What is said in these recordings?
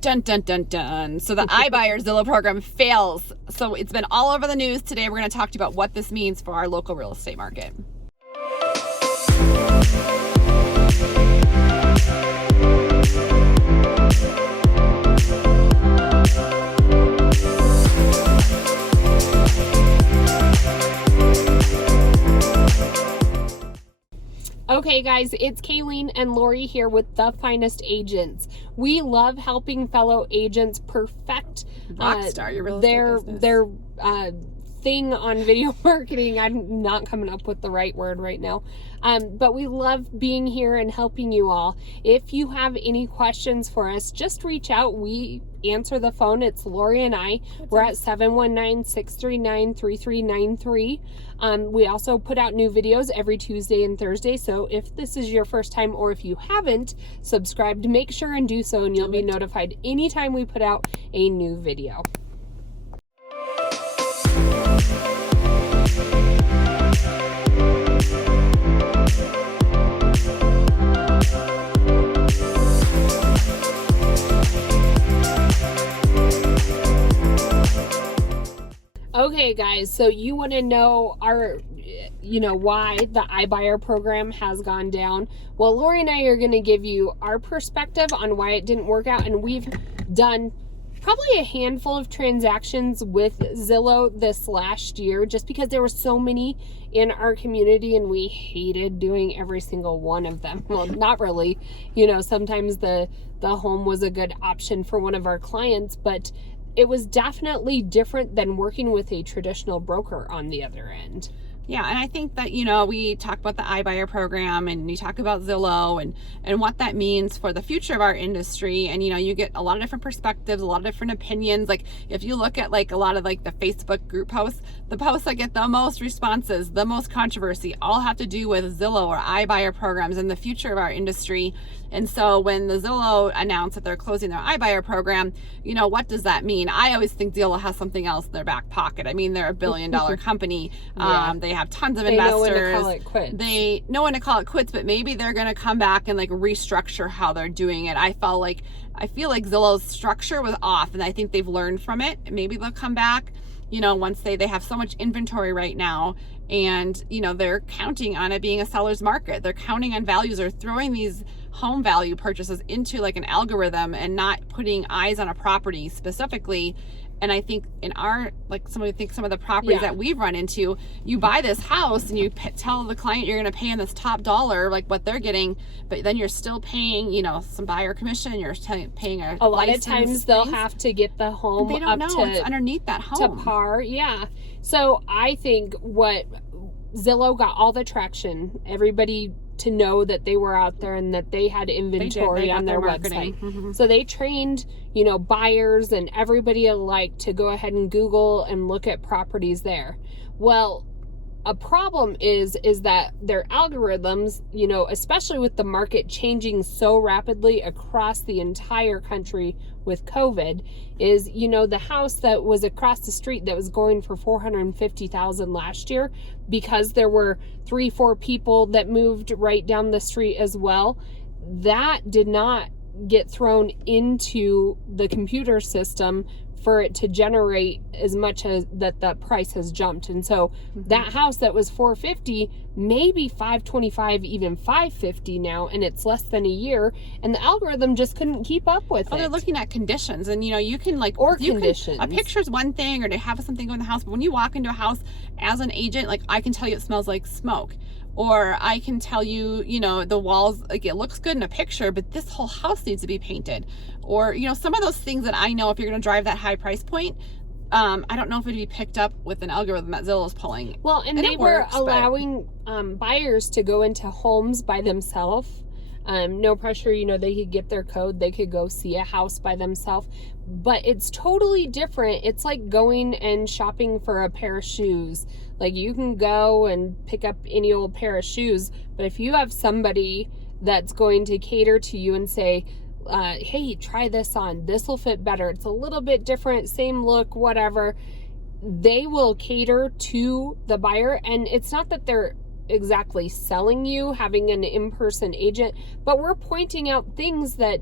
Dun, dun, dun, dun. So the iBuyer Zillow program fails. So it's been all over the news. Today we're going to talk to you about what this means for our local real estate market. Okay guys, it's Kayleen and Lori here with The Finest Agents. We love helping fellow agents perfect Rockstar, your real estate their thing on video marketing. I'm not coming up with the right word right now. But we love being here and helping you all. If you have any questions for us, just reach out. We answer the phone. It's Lori and I. We're at 719-639-3393. We also put out new videos every Tuesday and Thursday. So if this is your first time or if you haven't subscribed, make sure and do so and you'll be notified anytime we put out a new video. Okay guys, so you want to know why the iBuyer program has gone down. Well, Lori and I are going to give you our perspective on why it didn't work out, and we've done probably a handful of transactions with Zillow this last year just because there were so many in our community and we hated doing every single one of them. Well, not really. Sometimes the home was a good option for one of our clients, but it was definitely different than working with a traditional broker on the other end. Yeah, and I think that, we talk about the iBuyer program and we talk about Zillow and what that means for the future of our industry. And, you get a lot of different perspectives, a lot of different opinions. Like if you look at a lot of the Facebook group posts, the posts that get the most responses, the most controversy, all have to do with Zillow or iBuyer programs and the future of our industry. And so when the Zillow announced that they're closing their iBuyer program, what does that mean? I always think Zillow has something else in their back pocket. I mean, they're a $1 billion company. Yeah. They have tons of investors. They know when to call it quits. They know when to call it quits, but maybe they're going to come back and restructure how they're doing it. I feel like Zillow's structure was off, and I think they've learned from it. Maybe they'll come back, once they have so much inventory right now, and they're counting on it being a seller's market. They're counting on values. They're throwing these home value purchases into an algorithm and not putting eyes on a property specifically. And I think some of the properties that we've run into, you buy this house and you tell the client you're going to pay in this top dollar, what they're getting, but then you're still paying, some buyer commission. You're paying a lot of times they'll have to get the home they don't up know to it's underneath that home to par. Yeah. So I think what Zillow got all the traction, everybody to know that they were out there and that they had inventory on their website. Mm-hmm. So they trained, buyers and everybody alike to go ahead and Google and look at properties there. Well, a problem is that their algorithms, especially with the market changing so rapidly across the entire country with COVID, is, the house that was across the street that was going for $450,000 last year, because there were 3-4 people that moved right down the street as well, that did not get thrown into the computer system for it to generate as much as that the price has jumped. And so that house that was $450, maybe $525, even $550 now, and it's less than a year, and the algorithm just couldn't keep up with it. They're looking at conditions, and you can conditions. A picture's one thing, or to have something go in the house, but when you walk into a house as an agent, I can tell you it smells like smoke. Or I can tell you, the walls, it looks good in a picture, but this whole house needs to be painted. Or, some of those things that I know if you're going to drive that high price point, I don't know if it'd be picked up with an algorithm that Zillow's pulling. Well, and they were allowing buyers to go into homes by themselves. No pressure, they could get their code, they could go see a house by themselves. But it's totally different. It's like going and shopping for a pair of shoes. You can go and pick up any old pair of shoes, but if you have somebody that's going to cater to you and say, hey, try this on, this will fit better, it's a little bit different, same look, whatever, they will cater to the buyer. And it's not that they're exactly selling you, having an in-person agent, but we're pointing out things that,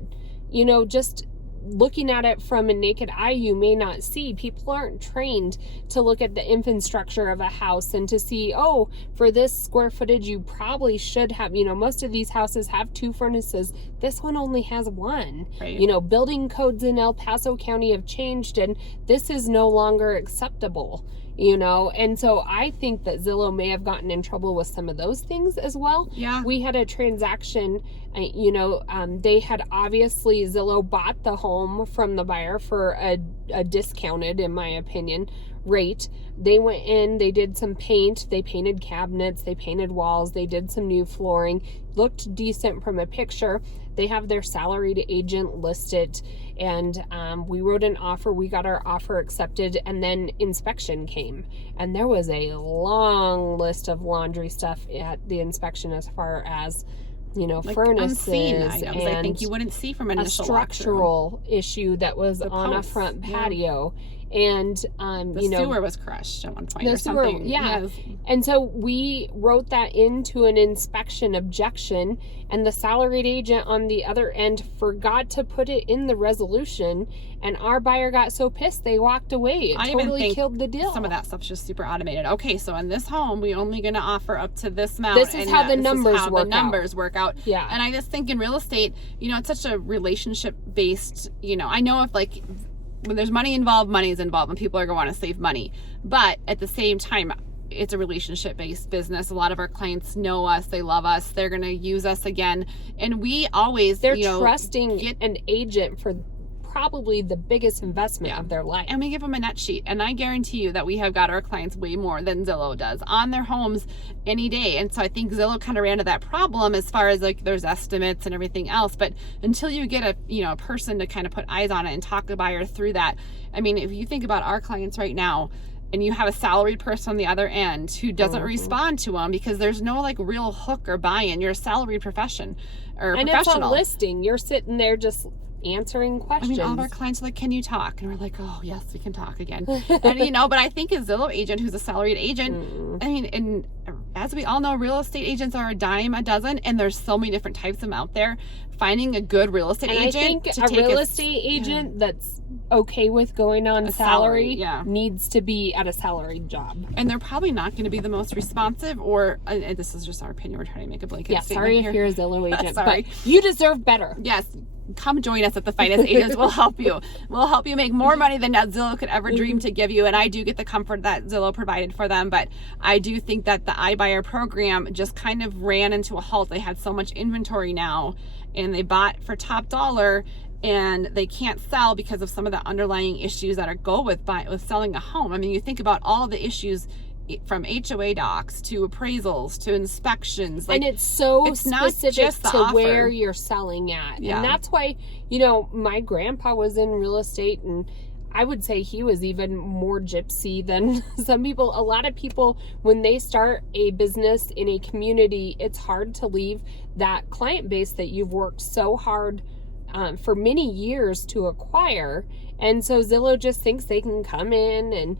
just looking at it from a naked eye, you may not see. People aren't trained to look at the infrastructure of a house and to see, oh, for this square footage, you probably should have, most of these houses have 2 furnaces. This one only has 1. Right. Building codes in El Paso County have changed, and this is no longer acceptable. And so I think that Zillow may have gotten in trouble with some of those things as well. Yeah. We had a transaction, they had obviously, Zillow bought the home from the buyer for a discounted, in my opinion, rate. They went in, they did some paint, they painted cabinets, they painted walls, they did some new flooring, looked decent from a picture. They have their salaried agent listed, and we wrote an offer. We got our offer accepted, and then inspection came, and there was a long list of laundry stuff at the inspection, as far as furnaces items, and I think you wouldn't see from initial a structural issue that was on a front patio. And the sewer was crushed at one point the or sewer, something. yeah. Yes. And so we wrote that into an inspection objection, and the salaried agent on the other end forgot to put it in the resolution, and our buyer got so pissed they walked away. It totally killed the deal. Some of that stuff's just super automated. Okay, so in this home, we only going to offer up to this amount. This is how the numbers work out. Yeah. And I just think in real estate, it's such a relationship based, I know if when there's money involved, money is involved, and people are going to want to save money. But at the same time, it's a relationship-based business. A lot of our clients know us. They love us. They're going to use us again. And we always, they're trusting an agent for probably the biggest investment of their life. And we give them a net sheet. And I guarantee you that we have got our clients way more than Zillow does on their homes any day. And so I think Zillow kind of ran into that problem as far as there's estimates and everything else. But until you get a person to kind of put eyes on it and talk the buyer through that, I mean, if you think about our clients right now, and you have a salaried person on the other end who doesn't respond to them because there's no real hook or buy-in. You're a salaried profession or and professional. It's a listing. You're sitting there just answering questions. I mean, all of our clients are like, can you talk? And we're like, oh, yes, we can talk again. And, but I think a Zillow agent who's a salaried agent, I mean, and as we all know, real estate agents are a dime a dozen, and there's so many different types of them out there. Finding a good real estate agent I think a real estate agent that's okay with going on salary needs to be at a salaried job. And they're probably not going to be the most responsive, or and this is just our opinion. We're trying to make a blanket statement sorry here. If you're a Zillow agent, sorry. But you deserve better. Yes. Come join us at the Finest Agents. We'll help you. We'll help you make more money than Zillow could ever dream to give you. And I do get the comfort that Zillow provided for them. But I do think that the iBuyer program just kind of ran into a halt. They had so much inventory now, and they bought for top dollar, and they can't sell because of some of the underlying issues that go with selling a home. I mean, you think about all of the issues from HOA docs to appraisals to inspections, and it's so specific to where you're selling at. And that's why my grandpa was in real estate, and I would say he was even more gypsy than some people. A lot of people, when they start a business in a community, it's hard to leave that client base that you've worked so hard for many years to acquire. And so Zillow just thinks they can come in and,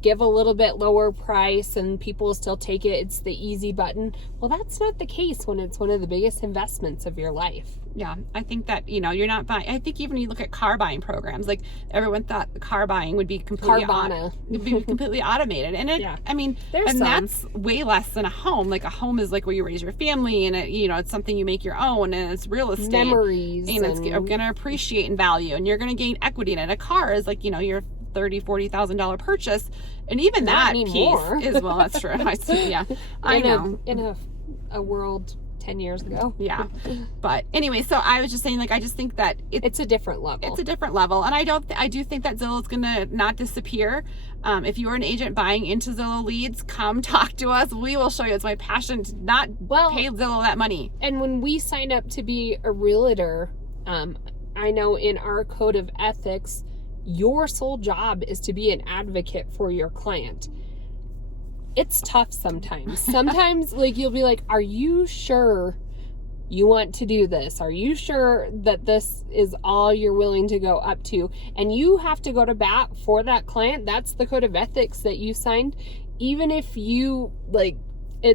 give a little bit lower price and people will still take it. It's the easy button. Well, that's not the case when it's one of the biggest investments of your life. Yeah, I think that, you're not buying. I think even when you look at car buying programs, everyone thought car buying would be completely completely automated. And I mean, that's way less than a home. Like a home is where you raise your family, and it's something you make your own, and it's real estate. Memories. And it's going to appreciate in value, and you're going to gain equity in it. A car is your $30,000-$40,000 purchase, and even that piece is, well, that's true. I know. In a world 10 years ago. Yeah. But anyway, so I was just saying, I just think that it's a different level. It's a different level. And I do think that Zillow is going to not disappear. If you are an agent buying into Zillow leads, come talk to us. We will show you. It's my passion to not pay Zillow that money. And when we sign up to be a realtor, I know in our code of ethics, your sole job is to be an advocate for your client. It's tough sometimes. Sometimes you'll be like, are you sure you want to do this? Are you sure that this is all you're willing to go up to? And you have to go to bat for that client. That's the code of ethics that you signed. Even if you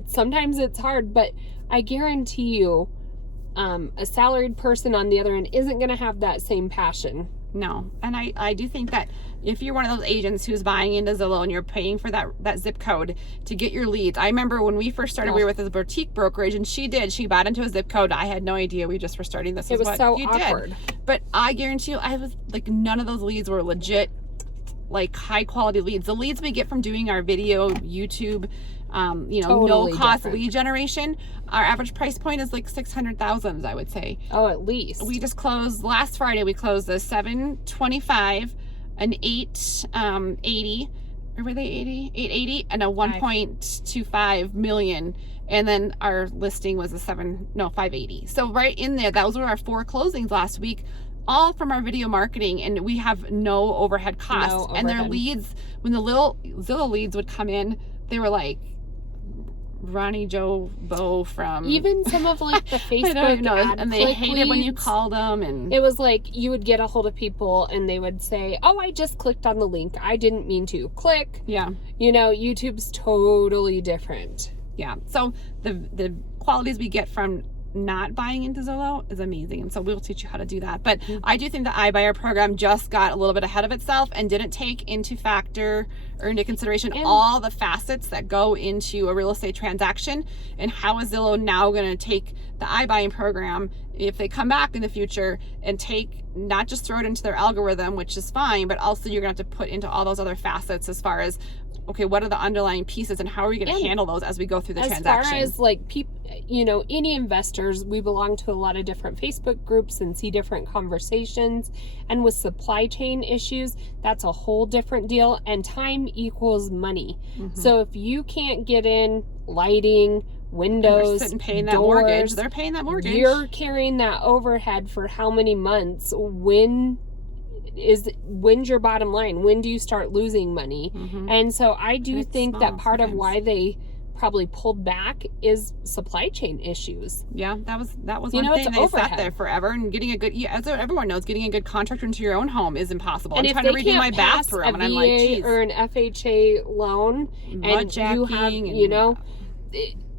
sometimes it's hard, but I guarantee you, A salaried person on the other end isn't going to have that same passion. No. And I do think that if you're one of those agents who's buying into Zillow and you're paying for that zip code to get your leads. I remember when we first started, we were with this boutique brokerage, and she bought into a zip code. I had no idea. We just were starting this. It was so awkward. But I guarantee you, I was like, none of those leads were legit, like high quality leads. The leads we get from doing our video, YouTube, totally no cost different lead generation, our average price point is like 600,000, I would say. Oh, at least. We just closed last Friday. We closed a 725, an 880, or were they 80? 880 and a 1.25 million. And then our listing was a 580. So right in there, those were our 4 closings last week, all from our video marketing, and we have no overhead costs. And their leads, when the little Zillow leads would come in, they were like Ronnie Joe Bo from even some of like the Facebook ad and they hated when you called them, and it was like you would get a hold of people and they would say, oh, I just clicked on the link, I didn't mean to click. Yeah, YouTube's totally different. Yeah, so the qualities we get from not buying into Zillow is amazing, and so we'll teach you how to do that. But I do think the iBuyer program just got a little bit ahead of itself and didn't take into consideration all the facets that go into a real estate transaction. And how is Zillow now going to take the iBuying program, if they come back in the future, and not just throw it into their algorithm, which is fine, but also you're going to have to put into all those other facets as far as, okay, what are the underlying pieces and how are we going to handle those as we go through the transaction? As far as like people, any investors, we belong to a lot of different Facebook groups and see different conversations. And with supply chain issues, that's a whole different deal. And time equals money. Mm-hmm. So if you can't get in lighting, windows, sitting paying that mortgage, they're paying that mortgage. You're carrying that overhead for how many months? When's your bottom line? When do you start losing money? Mm-hmm. And so I do think that part of why they probably pulled back is supply chain issues. Yeah, that was one thing. They sat there forever, and getting a good, as everyone knows, getting a good contractor into your own home is impossible. And I'm trying to redo my bathroom, and I'm like, geez, or an FHA loan, and you have,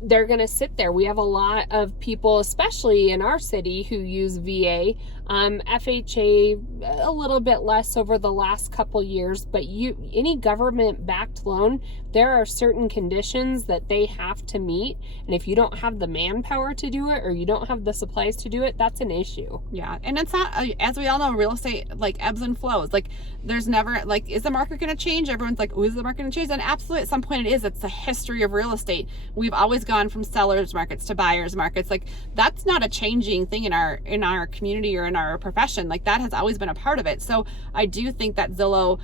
they're going to sit there. We have a lot of people, especially in our city, who use VA. FHA a little bit less over the last couple years, but any government-backed loan, there are certain conditions that they have to meet, and if you don't have the manpower to do it or you don't have the supplies to do it, that's an issue. Yeah, and it's not, as we all know, real estate like ebbs and flows. Like there's never like, is the market going to change? Everyone's like, oh, is the market going to change? And absolutely, at some point it is. It's the history of real estate. We've always gone from sellers markets to buyers markets. Like that's not a changing thing in our community or in our profession. Like that has always been a part of it. So I do think that Zillow,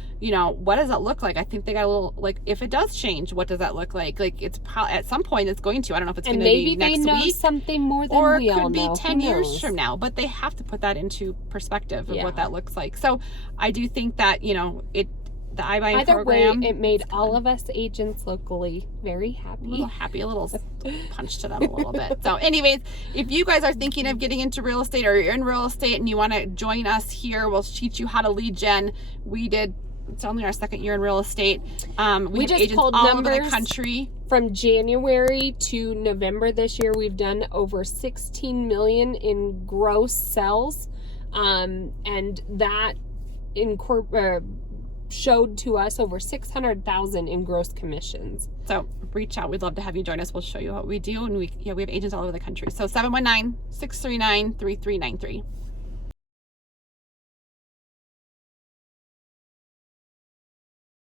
what does that look like? I think they got a little, like, if it does change, what does that look like? Like it's at some point it's going to. I don't know if it's going to be next week, maybe they know something more than or we all know. Or it could be 10 years from now. But they have to put that into perspective of what that looks like. So I do think that the iBuying program, way, it made all of us agents locally very happy. A little punch to them a little bit. So anyways, if you guys are thinking of getting into real estate, or you're in real estate and you want to join us here, we'll teach you how to lead gen. It's only our second year in real estate. We just agents pulled all over the country. From January to November this year, we've done over 16 million in gross sales. And that showed to us over 600,000 in gross commissions. So reach out. We'd love to have you join us. We'll show you what we do. And we have agents all over the country. So 719-639-3393.